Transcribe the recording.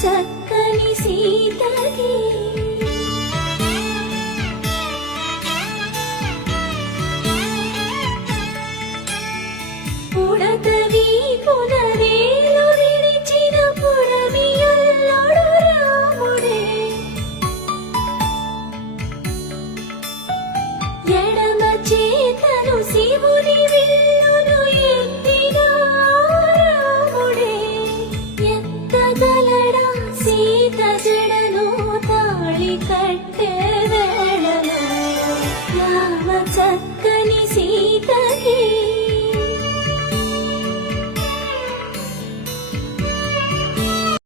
చక్కని సీతకి పుడతవి పునవేలు విడిచిన పుడమియల్లుడు రాముడే ఎడమ చేతను శివుని విల్లును ఎత్తిన రాముడే ఎత్తగలడా సీత జడ